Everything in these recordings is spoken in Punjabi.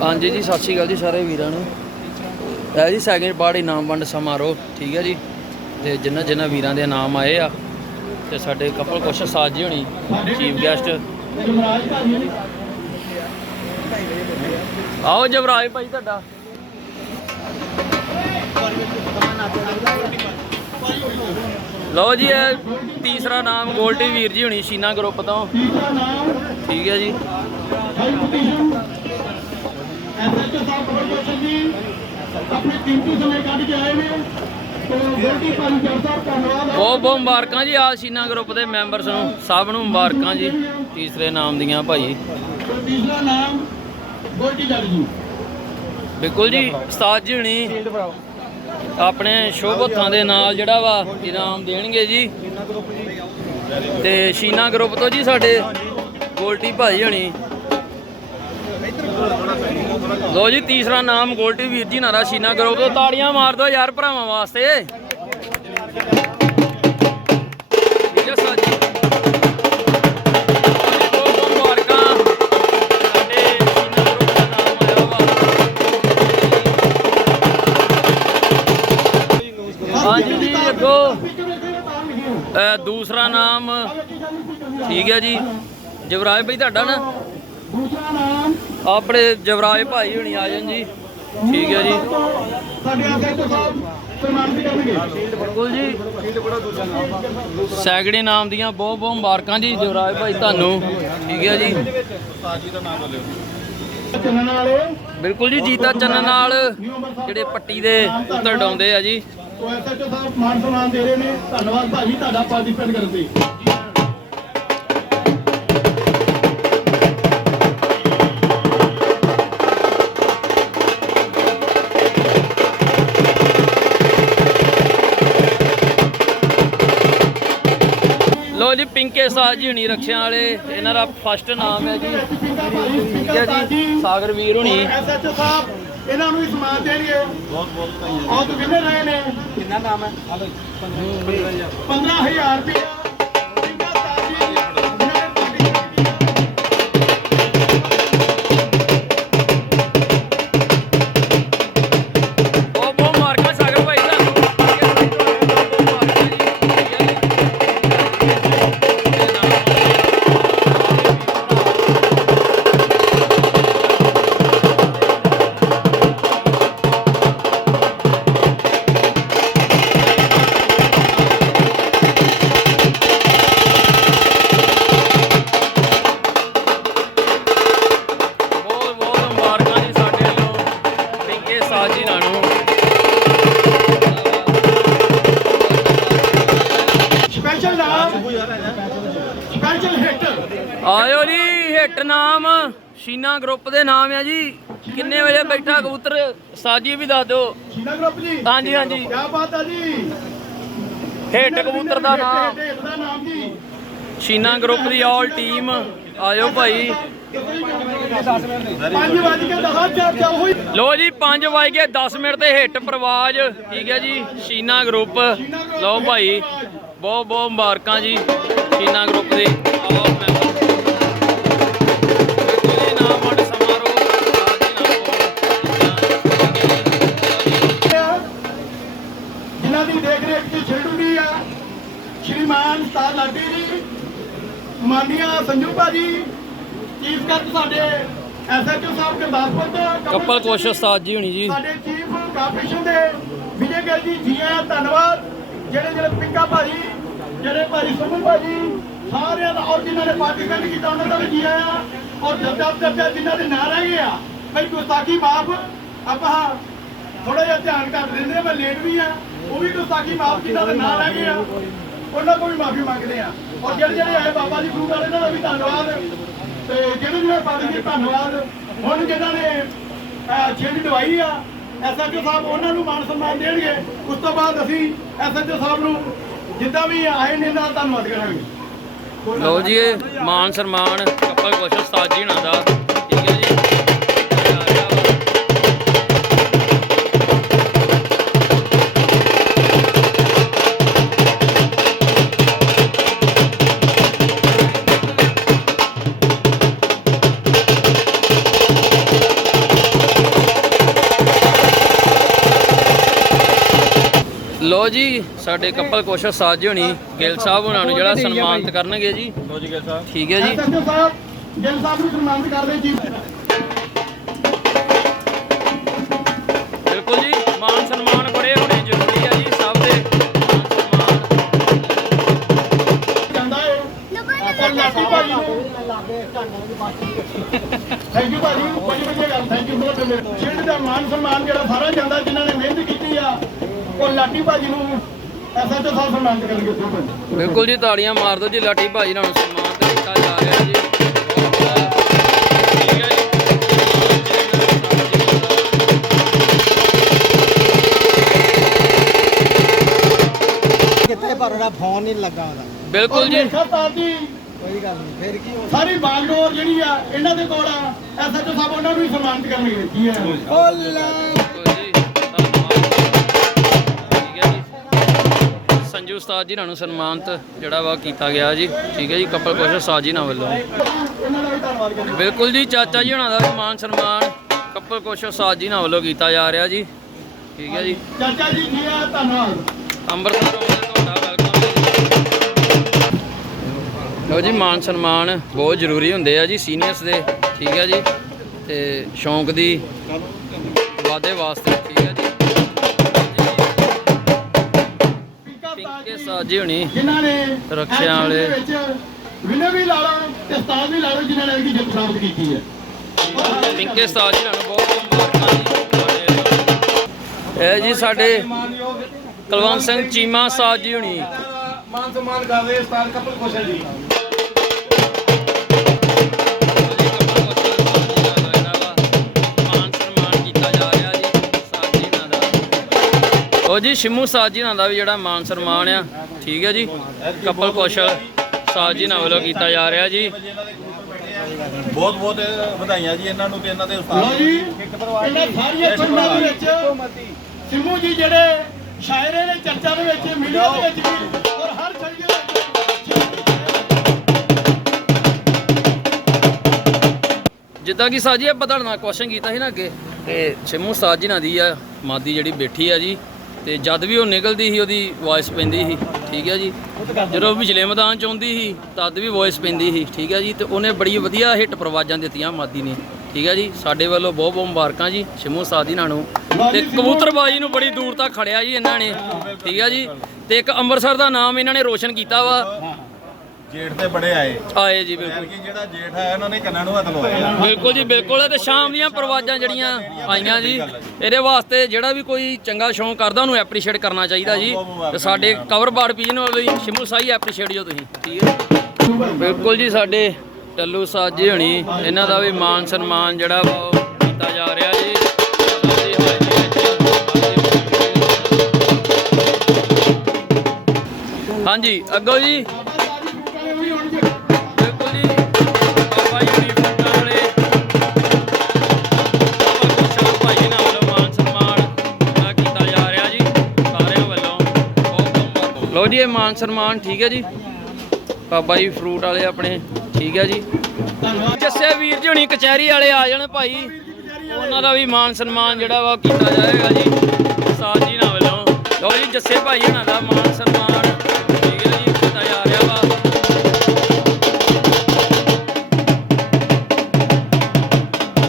ਹਾਂਜੀ ਜੀ, ਸਤਿ ਸ਼੍ਰੀ ਅਕਾਲ ਜੀ ਸਾਰੇ ਵੀਰਾਂ ਨੂੰ। ਇਹ ਜੀ ਸੈਕਿੰਡ ਪਾਰਟ ਇਨਾਮ ਵੰਡ ਸਮਾਰੋਹ, ਠੀਕ ਹੈ ਜੀ? ਤੇ ਜਿਨ੍ਹਾਂ ਜਿਨ੍ਹਾਂ ਵੀਰਾਂ ਦੇ ਨਾਮ ਆਏ ਆ, ਤੇ ਸਾਡੇ ਕਪਲ ਕੁਸ਼ਲ ਸਾਜ ਜੀ ਹੋਣੀ ਚੀਫ ਗੈਸਟ ਆਓ ਜਵਰਾਜ ਭਾਈ ਤੁਹਾਡਾ। ਲਓ ਜੀ, ਇਹ ਤੀਸਰਾ ਨਾਮ ਗੋਲਡੀ ਵੀਰ ਜੀ ਹੋਣੀ, ਸ਼ੀਨਾ ਗਰੁੱਪ ਤੋਂ। ਠੀਕ ਹੈ ਜੀ। ਐਸਐਚਓ ਸਾਹਿਬ ਪ੍ਰੋਫੈਸਰ ਜੀ ਆਪਣੇ ਕੀਮਤੀ ਸਮੇਂ ਕੱਢ ਕੇ ਆਏ ਨੇ। ਤੇ ਬੇਟੀ ਭਾਈ ਜੱਟ ਸਾਹਿਬ ਧੰਨਵਾਦ ਹੈ। ਬਹੁਤ ਬਹੁਤ ਮੁਬਾਰਕਾਂ ਜੀ ਆ ਸ਼ੀਨਾ ਗਰੁੱਪ ਦੇ ਮੈਂਬਰਸ ਨੂੰ। ਸਭ ਨੂੰ ਮੁਬਾਰਕਾਂ ਜੀ ਤੀਸਰੇ ਨਾਮ ਦੀਆਂ ਭਾਈ। ਤੇ ਤੀਸਰਾ ਨਾਮ ਗੋਲਡੀ ਜੱਟ ਜੀ। ਬਿਲਕੁਲ ਜੀ ਉਸਤਾਦ ਜੀ ਹੁਣੀ ਆਪਣੇ ਸ਼ੋਭ ਹੱਥਾਂ ਦੇ ਨਾਲ ਜਿਹੜਾ ਵਾ ਇਨਾਮ ਦੇਣਗੇ ਜੀ। ਤੇ ਸ਼ੀਨਾ ਗਰੁੱਪ ਤੋਂ ਜੀ ਸਾਡੇ ਗੋਲਟੀ ਭਾਈ ਹਣੀ। ਲੋ ਜੀ, ਤੀਸਰਾ ਨਾਮ ਗੋਲਟੀ ਵੀਰ ਜੀ, ਨਾਰਾ ਸ਼ੀਨਾ ਗਰੁੱਪ ਤੋਂ ਤਾੜੀਆਂ ਮਾਰ ਦਿਓ ਯਾਰ ਭਰਾਵਾਂ ਵਾਸਤੇ। ਹਾਂਜੀ ਜੀ ਅੱਗੋ ਦੂਸਰਾ ਨਾਮ ਠੀਕ ਹੈ ਜੀ। ਜਵਰਾਜ ਭਾਈ, ਤੁਹਾਡਾ ਨਾ? ਦੂਸਰਾ ਨਾਮ ਆਪਣੇ ਜਵਰਾਜ ਭਾਈ ਹੁਣੀ ਆ ਜਾਣ ਜੀ। ਠੀਕ ਹੈ ਜੀ। ਸਾਡੇ ਐਸਐਚਓ ਸਾਹਿਬ ਸਨਮਾਨਿਤ ਕਰਨਗੇ। ਬਿਲਕੁਲ ਜੀ। ਸੈਗੜੇ ਨਾਮ ਦੀਆਂ ਬਹੁਤ ਬਹੁਤ ਮੁਬਾਰਕਾਂ ਜੀ ਜਵਰਾਜ ਭਾਈ ਤੁਹਾਨੂੰ। ਠੀਕ ਹੈ ਜੀ। ਬਿਲਕੁਲ ਜੀ ਜੀਤਾ ਚੰਨ ਨਾਲ ਜਿਹੜੇ ਪੱਟੀ ਦੇ ਉੱਤਰ ਡਾਉਂਦੇ ਆ ਜੀ। ਐਸਐਚਓ ਸਾਹਿਬ ਮਾਨ ਸਨਮਾਨ ਦੇ ਰਹੇ ਨੇ। ਧੰਨਵਾਦ ਭਾਜੀ ਤੁਹਾਡਾ ਪਾਰਟਿਸਪੇਟ ਕਰਨ ਤੇ ਲੋ ਜੀ ਪਿੰਕੇ ਸਾਜ ਜੀ ਹੁਣੀ ਰਕਸ਼ਿਆਂ ਵਾਲੇ ਇਹਨਾਂ ਦਾ ਫਸਟ ਨਾਮ ਹੈ ਜੀ। ਠੀਕ ਹੈ ਜੀ ਸਾਗਰ ਵੀਰ ਹੁਣੀ। ਐਸਐਚਓ ਸਾਹਿਬ ਇਹਨਾਂ ਨੂੰ ਵੀ ਸਨਮਾਨ ਦੇਣਗੇ ਬਹੁਤ ਬਹੁਤ ਆਹ ਤੋਂ ਵਿਨਰ ਰਹੇ ਨੇ? ਕਿੰਨਾ ਨਾਮ ਹੈ? 15000 ਰੁਪਏ ਸਪੈਸ਼ਲ ਨਾਮ ਸਪੈਸ਼ਲ ਹਿੱਟ ਆਇਓ ਜੀ ਹਿੱਟ ਨਾਮ। ਸ਼ੀਨਾ ਗਰੁੱਪ ਦੇ ਨਾਮ ਆ ਜੀ। ਕਿੰਨੇ ਵਜੇ ਬੈਠਾ ਕਬੂਤਰ? ਸਾਜੀ ਵੀ ਦੱਸ ਦਿਓ। ਸ਼ੀਨਾ ਗਰੁੱਪ ਜੀ। ਹਾਂਜੀ ਹਾਂਜੀ। ਕੀ ਬਾਤ ਹੈ ਜੀ। ਹਿੱਟ ਕਬੂਤਰ ਦਾ ਨਾਮ। ਹਿੱਟ ਦਾ ਨਾਮ ਜੀ। ਸ਼ੀਨਾ ਗਰੁੱਪ ਦੀ ਆਲ ਟੀਮ ਆਇਓ ਭਾਈ। 5 ਵਜੇ ਕੇ 10 ਚਾਰ ਚਾ ਹੋਈ। ਲੋ ਜੀ 5 ਵਜੇ 10 ਮਿੰਟ ਤੇ ਹਿੱਟ ਪ੍ਰਵਾਜ। ਠੀਕ ਹੈ ਜੀ ਸ਼ੀਨਾ ਗਰੁੱਪ ਲਓ ਭਾਈ। ਬਹੁਤ ਬਹੁਤ ਮੁਬਾਰਕਾਂ ਜੀ ਸ਼ੀਨਾ ਗਰੁੱਪ ਦੇ। ਆਓ ਮੈਂਬਰ ਬਿਲਕੁਲ ਜੀ ਨਾਮ ਵੰਡ ਸਮਾਰੋਹ ਜਿਨ੍ਹਾਂ ਦੀ ਦੇਖ ਰੇਖ ਚ ਛੇੜੂਗੀ ਆ ਸ਼੍ਰੀਮਾਨ ਸਤਾਰ ਲਾਡੀ ਜੀ ਮਾਨੀਆ ਸੰਜੂ ਭਾਜੀ ਚੀਫ ਕਰਤ ਸਾਡੇ ਐਸਐਚਓ ਸਾਹਿਬ ਗੁਰਦਾਸਪੁਰ ਤੋਂ ਕੱਪਲ ਕੋਸ਼ ਉਸਤਾਦ ਜੀ ਹੋਣੀ ਜੀ। ਸਾਡੇ ਚੀਫ ਕਾਰਪੋਰੇਸ਼ਨ ਦੇ ਵਿਜੇ ਗਿੱਲ ਜੀ ਜੀ ਆਇਆਂ ਧੰਨਵਾਦ। ਜਿਹੜੇ ਜਿਹੜੇ ਪਿੰਕਾ ਭਾਜੀ ਜਿਹੜੇ ਭਾਜੀ ਸੁਮਨ ਭਾਜੀ ਸਾਰਿਆਂ ਦਾ ਔਰ ਜਿਨ੍ਹਾਂ ਨੇ ਪਾਰਟਿਸਪੇਟ ਕੀਤਾ, ਉਹਨਾਂ ਦਾ ਵੀ ਜੀ ਆਇਆਂ। ਔਰ ਜੱਜਾ ਜੱਜਾ ਜਿਨ੍ਹਾਂ ਦੇ ਨਾਂ ਰਹਿ ਗਏ ਆ, ਬਈ ਗੁਸਤਾਖੀ ਮਾਫ, ਆਪਾਂ ਥੋੜਾ ਜਿਹਾ ਧਿਆਨ ਕਰ ਦਿੰਦੇ ਆ ਮੈਂ ਲੇਟ ਵੀ ਆ ਉਹ ਵੀ ਗੁਸਤਾਖੀ ਮਾਫ ਜਿਨ੍ਹਾਂ ਦੇ ਨਾਂ ਰਹਿ ਗਏ ਆ, ਉਹਨਾਂ ਕੋਲ ਵੀ ਮਾਫੀ ਮੰਗਦੇ ਆ ਔਰ ਜਿਹੜੇ ਜਿਹੜੇ ਆਏ ਬਾਬਾ ਜੀ ਗੁਰੂ ਵਾਲੇ ਇਹਨਾਂ ਦਾ ਵੀ ਧੰਨਵਾਦ। ਤੇ ਜਿਹੜੇ ਜਿਹੜੇ ਪਾਰਟੀ ਧੰਨਵਾਦ, ਹੁਣ ਜਿਨ੍ਹਾਂ ਨੇ, ਅਹ ਛੇੜੀ ਦਵਾਈ ਆ ਐਸਐਚਓ ਸਾਹਿਬ ਉਹਨਾਂ ਨੂੰ ਮਾਨ ਸਨਮਾਨ ਦੇਣਗੇ। ਉਸ ਤੋਂ ਬਾਅਦ ਅਸੀਂ ਐਸਐਚਓ ਸਾਹਿਬ ਨੂੰ ਜਿੱਦਾਂ ਵੀ ਆਏ ਨੇ ਇਹਨਾਂ ਧੰਨਵਾਦ ਕਰਾਂਗੇ। ਲਓ ਜੀ, ਇਹ ਮਾਨ ਸਨਮਾਨ ਕੱਪਲ ਕੋਸ਼ ਉਸਤਾਦ ਜੀ ਦਾ। ਲੋ ਜੀ ਸਾਡੇ ਕਪਲ ਕੁਸ਼ਲ ਸਾਜ ਹੋਣੀ ਗਿੱਲ ਸਾਹਿਬ ਉਹਨਾਂ ਨੂੰ ਜਿਹੜਾ ਸਨਮਾਨਿਤ ਕਰਨਗੇ ਜੀ। ਲੋ ਜੀ ਗਿਲ ਸਾਹਿਬ। ਠੀਕ ਹੈ ਜੀ। ਗਿੱਲ ਸਾਹਿਬ ਨੂੰ ਸਨਮਾਨਿਤ ਕਰਦੇ ਜੀ। ਉਹ ਲਾਠੀ ਭਾਜੀ ਨੂੰ ਐਸਐਚਓ ਸਾਹਿਬ ਸਨਮਾਨਿਤ ਕਰਨਗੇ ਸੋ ਬਿਲਕੁਲ ਜੀ ਤਾੜੀਆਂ ਮਾਰ ਦਿਓ ਜੀ ਲਾਠੀ ਭਾਜੀ ਨਾਲ ਸਨਮਾਨ ਤੇ ਕੀਤਾ ਜਾ ਰਿਹਾ ਜੀ। ਠੀਕ ਹੈ ਕਿੱਥੇ ਪਰ ਉਹਦਾ ਫੋਨ ਨਹੀਂ ਲੱਗਾ ਉਹਦਾ। ਬਿਲਕੁਲ ਜੀ। ਸਰਦਾਰ ਜੀ ਕੋਈ ਗੱਲ ਨਹੀਂ ਫਿਰ ਕੀ ਹੋ ਸਾਰੀ ਬਾਗਡੋਰ ਜਿਹੜੀ ਆ ਇਹਨਾਂ ਦੇ ਕੋਲ ਆ ਐਸਐਚਓ ਸਾਹਿਬ ਉਹਨਾਂ ਨੂੰ ਵੀ ਸਨਮਾਨਿਤ ਕਰਨਗੇ ਕੀ ਹੈ। ਬਿਲਕੁਲ ਸੰਜੂ ਉਸਤਾਦ ਜੀ ਨੂੰ ਸਨਮਾਨਿਤ ਜਿਹੜਾ ਵਾ ਕੀਤਾ ਗਿਆ ਜੀ। ਠੀਕ ਹੈ ਜੀ ਕਪਲ ਕੁਸ਼ਲ ਉਸਤਾਦ ਜੀ ਨਾਲ ਵੱਲੋਂ। ਬਿਲਕੁਲ ਜੀ ਚਾਚਾ ਜੀ ਹੁਣਾਂ ਦਾ ਵੀ ਮਾਨ ਸਨਮਾਨ ਕਪਲ ਕੁਸ਼ਲ ਉਸਤਾਦ ਜੀ ਨਾਲ ਵੱਲੋਂ ਕੀਤਾ ਜਾ ਰਿਹਾ ਜੀ। ਠੀਕ ਹੈ ਜੀ। ਚਾਚਾ ਜੀ ਜੀ ਆ ਧੰਨਵਾਦ। ਅੰਮ੍ਰਿਤਸਰ ਤੁਹਾਡਾ ਵੈਲਕਮ ਹੈ ਜੀ ਮਾਨ ਸਨਮਾਨ ਬਹੁਤ ਜ਼ਰੂਰੀ ਹੁੰਦੇ ਆ ਜੀ ਸੀਨੀਅਰਸ ਦੇ। ਠੀਕ ਹੈ ਜੀ ਤੇ ਸ਼ੌਂਕ ਦੀ ਵਾਧੇ ਵਾਸਤੇ ਠੀਕ ਹੈ ਜੀ ਪਿੰਕੇ ਸਾਜੀ ਹੁਣੀ। ਜਿਨ੍ਹਾਂ ਨੇ ਰੱਖਿਆ ਵਾਲੇ। ਵਿਨੇ ਵੀ ਲਾ ਲਓ ਤੇ ਉਸਤਾਦ ਵੀ ਲਾ ਲਓ ਜਿਨ੍ਹਾਂ ਨੇ ਇਹਦੀ ਜਿੱਤ ਪ੍ਰਾਪਤ ਕੀਤੀ ਹੈ। ਪਿੰਕੇ ਉਸਤਾਦ ਜੀ ਨੂੰ ਬਹੁਤ ਬਹੁਤ ਮੁਬਾਰਕਾਂ ਜੀ ਇਹ ਜੀ ਸਾਡੇ ਕੁਲਵੰਤ ਸਿੰਘ ਚੀਮਾ ਸਾਜ ਜੀ ਹੁਣੀ। ਮਾਨ ਸਨਮਾਨ ਕਰਦੇ ਉਸਤਾਦ ਕਪਲ ਕੋਸ਼ਲ ਜੀ। ਜੀ ਸ਼ਿਮੂ ਸਾਜ ਜੀ ਨਾਲ ਦਾ ਵੀ ਜਿਹੜਾ ਮਾਨ ਸਨਮਾਨ ਆ ਠੀਕ ਹੈ ਜੀ। ਕਪਲ ਕੌਸ਼ਲ ਸਾਜ ਜੀ ਨਾਲ ਵੱਲੋਂ ਕੀਤਾ ਜਾ ਰਿਹਾ ਜੀ। ਬਹੁਤ ਬਹੁਤ ਵਧਾਈਆਂ ਜੀ ਇਹਨਾਂ ਨੂੰ ਤੇ ਇਹਨਾਂ ਦੇ ਉਸਤਾਦ ਜੀ ਇਹਨਾਂ ਸਾਰੀਆਂ ਫਿਲਮਾਂ ਦੇ ਵਿੱਚ ਸਿੰਮੂ ਜੀ ਜਿਹੜੇ ਸ਼ਾਇਰੇ ਨੇ ਚਰਚਾ ਦੇ ਵਿੱਚ ਮੀਡੀਆ ਦੇ ਵਿੱਚ ਵੀ ਔਰ ਹਰ ਜਗ੍ਹਾ ਜਿੱਦਾਂ ਕਿ ਸਾਜੀ ਆਪਾਂ ਤੁਹਾਡੇ ਨਾਲ ਕੁਐਸਚਨ ਕੀਤਾ ਸੀ ਨਾ ਅੱਗੇ ਤੇ ਸ਼ਿਮੂ ਸਾਜ ਜੀ ਨਾਲ ਦੀ ਆ ਮਾਦੀ ਜਿਹੜੀ ਬੈਠੀ ਆ ਜੀ ਤੇ ਜਦ ਵੀ ਉਹ ਨਿਕਲਦੀ ਸੀ ਉਹਦੀ ਵਾਇਸ ਪੈਂਦੀ ਸੀ ਠੀਕ ਹੈ ਜੀ। ਜਦੋਂ ਵਿਚਲੇ ਮੈਦਾਨ ਚ ਆਉਂਦੀ ਸੀ ਤਦ ਵੀ ਵਾਇਸ ਪੈਂਦੀ ਸੀ ਠੀਕ ਹੈ ਜੀ। ਤੇ ਉਹਨੇ ਬੜੀ ਵਧੀਆ ਹਿੱਟ ਪ੍ਰਵਾਜ਼ਾਂ ਦਿੱਤੀਆਂ ਮਾਦੀ ਨੇ ਠੀਕ ਹੈ ਜੀ। ਸਾਡੇ ਵੱਲੋਂ ਬਹੁਤ ਬਹੁਤ ਮੁਬਾਰਕਾਂ ਜੀ ਸ਼ਿਮੂ ਸਾਦੀ ਨਾਲ। ਨੂੰ ਤੇ ਕਬੂਤਰਬਾਜੀ ਨੂੰ ਬੜੀ ਦੂਰ ਤੱਕ ਖੜਿਆ ਜੀ ਇਹਨਾਂ ਨੇ ਠੀਕ ਹੈ ਜੀ। ਤੇ ਇੱਕ ਅੰਮ੍ਰਿਤਸਰ ਦਾ ਨਾਮ ਇਹਨਾਂ ਨੇ ਰੋਸ਼ਨ ਕੀਤਾ ਵਾ। ਜੇਠ ਤੇ ਬੜੇ ਆਏ। ਆਏ ਜੀ ਬਿਲਕੁਲ। ਕਿ ਜਿਹੜਾ ਜੇਠ ਆਇਆ ਉਹਨਾਂ ਨੇ ਕੰਨਾਂ ਨੂੰ ਹੱਥ ਲਵਾਇਆ। ਬਿਲਕੁਲ ਜੀ ਬਿਲਕੁਲ। ਤੇ ਸ਼ਾਮ ਦੀਆਂ ਪ੍ਰਵਾਜ਼ਾਂ ਜਿਹੜੀਆਂ ਆਈਆਂ ਜੀ ਇਹਦੇ ਵਾਸਤੇ ਜਿਹੜਾ ਵੀ ਕੋਈ ਚੰਗਾ ਸ਼ੌਂਕ ਕਰਦਾ ਉਹਨੂੰ ਐਪਰੀਸ਼ੀਏਟ ਕਰਨਾ ਚਾਹੀਦਾ ਜੀ। ਤੇ ਸਾਡੇ ਕਵਰ ਬਾਰ ਪੀਜਨ ਵਾਲੇ ਸ਼ਿਮੂ ਸਾਈ ਐਪਰੀਸ਼ੀਏਟ ਜੋ ਤੁਸੀਂ। ਠੀਕ ਹੈ ਬਿਲਕੁਲ ਜੀ ਸਾਡੇ ਟੱਲੂ ਸਾਜੀ ਹੋਣੀ ਇਹਨਾਂ ਦਾ ਵੀ ਮਾਨ ਸਨਮਾਨ ਜਿਹੜਾ ਵਾ ਉਹ ਕੀਤਾ ਜਾ ਰਿਹਾ ਜੀ। ਸਾਡੀ ਹਾਜ਼ਰੀ ਵਿੱਚ। ਹਾਂਜੀ ਅੱਗੋ ਜੀ ਬਹੁਤ ਮਾਨ ਸਨਮਾਨ, ਠੀਕ ਹੈ ਜੀ। ਬਾਬਾ ਜੀ ਫਰੂਟ ਵਾਲੇ ਆਪਣੇ, ਠੀਕ ਹੈ ਜੀ। ਜੱਸੇ ਵੀਰ ਜੀ ਹੁਣੀ ਕਚਹਿਰੀ ਵਾਲੇ ਆ ਜਾਣ ਭਾਈ। ਉਹਨਾਂ ਦਾ ਵੀ ਮਾਨ ਸਨਮਾਨ ਜਿਹੜਾ ਵਾ ਕੀਤਾ ਜਾਏਗਾ ਜੀ। ਸਾਜ ਜੀ ਨਾਲ ਵੱਲੋਂ ਲੋ ਜੀ, ਜੱਸੇ ਭਾਈ ਹੁਣਾਂ ਦਾ ਮਾਨ ਸਨਮਾਨ। ਠੀਕ ਹੈ ਜੀ, ਕੀਤਾ ਜਾ ਰਿਹਾ ਵਾ।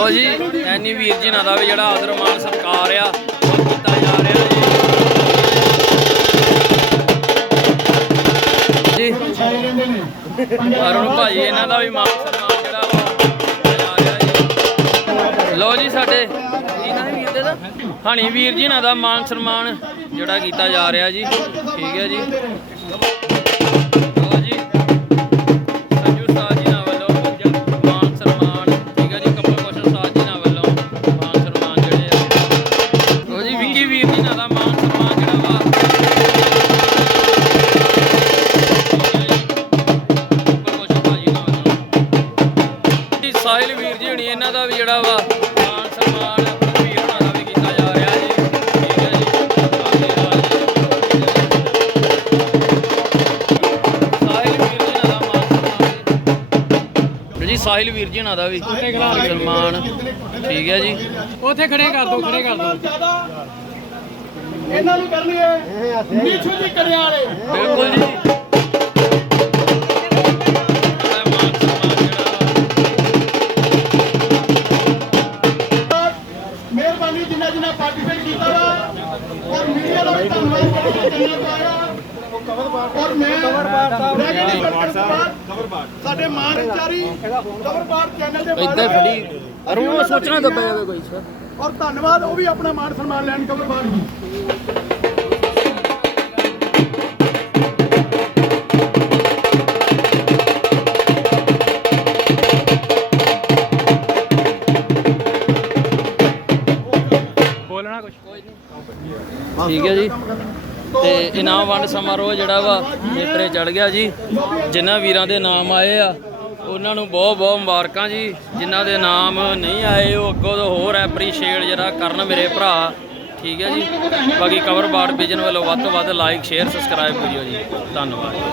ਉਹ ਜੀ, ਐਨੀ ਵੀਰ ਜੀ ਨਾਲ ਦਾ ਵੀ ਜਿਹੜਾ ਆਦਰ ਮਾਨ ਸਤਿਕਾਰ ਆ। ਨੇ ਅਰੁਣ ਭਾਜੀ ਇਹਨਾਂ ਦਾ ਵੀ ਮਾਨ ਸਨਮਾਨ ਜਿਹੜਾ ਵਾ ਕੀਤਾ ਜਾ ਰਿਹਾ ਲੋ ਜੀ ਸਾਡੇ। ਕੀ ਹਣੀ ਵੀਰ ਜੀ ਨਾਲ ਦਾ ਮਾਨ ਸਨਮਾਨ ਜਿਹੜਾ ਕੀਤਾ ਜਾ ਰਿਹਾ ਜੀ। ਠੀਕ ਹੈ ਜੀ। ਜਾ ਰਿਹਾ ਜੀ ਠੀਕ ਹੈ ਜੀ ਧੰਨਵਾਦ ਜੀ। ਸਾਹਿਲ ਵੀਰ ਜੀ ਨਾਲ ਦਾ ਮਾਨ ਸਨਮਾਨ ਜੀ ਜੀ ਸਾਹਿਲ ਵੀਰ ਜੀ ਨਾਲ ਦਾ ਵੀ ਸਨਮਾਨ ਠੀਕ ਹੈ ਜੀ। ਉੱਥੇ ਖੜੇ ਕਰ ਦੋ ਖੜੇ ਕਰ ਦੋ। ਇਹਨਾਂ ਨੂੰ ਕਰਨਗੇ ਨੀਛੂ ਜੀ ਕਰਿਆਲੇ। ਬਿਲਕੁਲ ਜੀ। ਸਾਡੇ ਮਾਨਚਾਰੀ ਕਵਰ ਬਾੜ ਚੈਨਲ ਦੇ ਇੱਦਾਂ ਮਾਲਕ ਖੜੀ। ਅਰੂ ਸੋਚਣਾ ਦੱਬਿਆ ਜਾਵੇ ਕੋਈ ਸਰ। ਔਰ ਧੰਨਵਾਦ ਉਹ ਵੀ ਆਪਣਾ ਮਾਨ ਸਨਮਾਨ ਲੈਣ ਕਵਰ ਬਾੜ ਜੀ। ਬੋਲਣਾ ਕੁਝ ਠੀਕ ਹੈ ਜੀ। ਤੇ ਇਨਾਮ ਵੰਡ ਸਮਾਰੋਹ ਜਿਹੜਾ ਵਾ, ਨੇਪਰੇ ਚੜ ਗਿਆ ਜੀ। ਜਿਨ੍ਹਾਂ ਵੀਰਾਂ ਦੇ ਨਾਮ ਆਏ ਆ, ਉਹਨਾਂ ਨੂੰ ਬਹੁਤ ਬਹੁਤ ਮੁਬਾਰਕਾਂ ਜੀ। ਜਿਨ੍ਹਾਂ ਦੇ ਨਾਮ ਨਹੀਂ ਆਏ, ਉਹ ਅੱਗੋਂ ਤੋਂ ਹੋਰ ਐਪਰੀਸ਼ੀਏਟ ਜਿਹੜਾ ਕਰਨ ਮੇਰੇ ਭਰਾ। ਠੀਕ ਹੈ ਜੀ। ਬਾਕੀ ਕਵਰ ਬਾੜ ਵਿਜਨ ਵੱਲੋਂ ਵੱਧ ਤੋਂ ਵੱਧ ਲਾਈਕ ਸ਼ੇਅਰ ਸਬਸਕ੍ਰਾਈਬ ਕਰਿਓ ਜੀ। ਧੰਨਵਾਦ।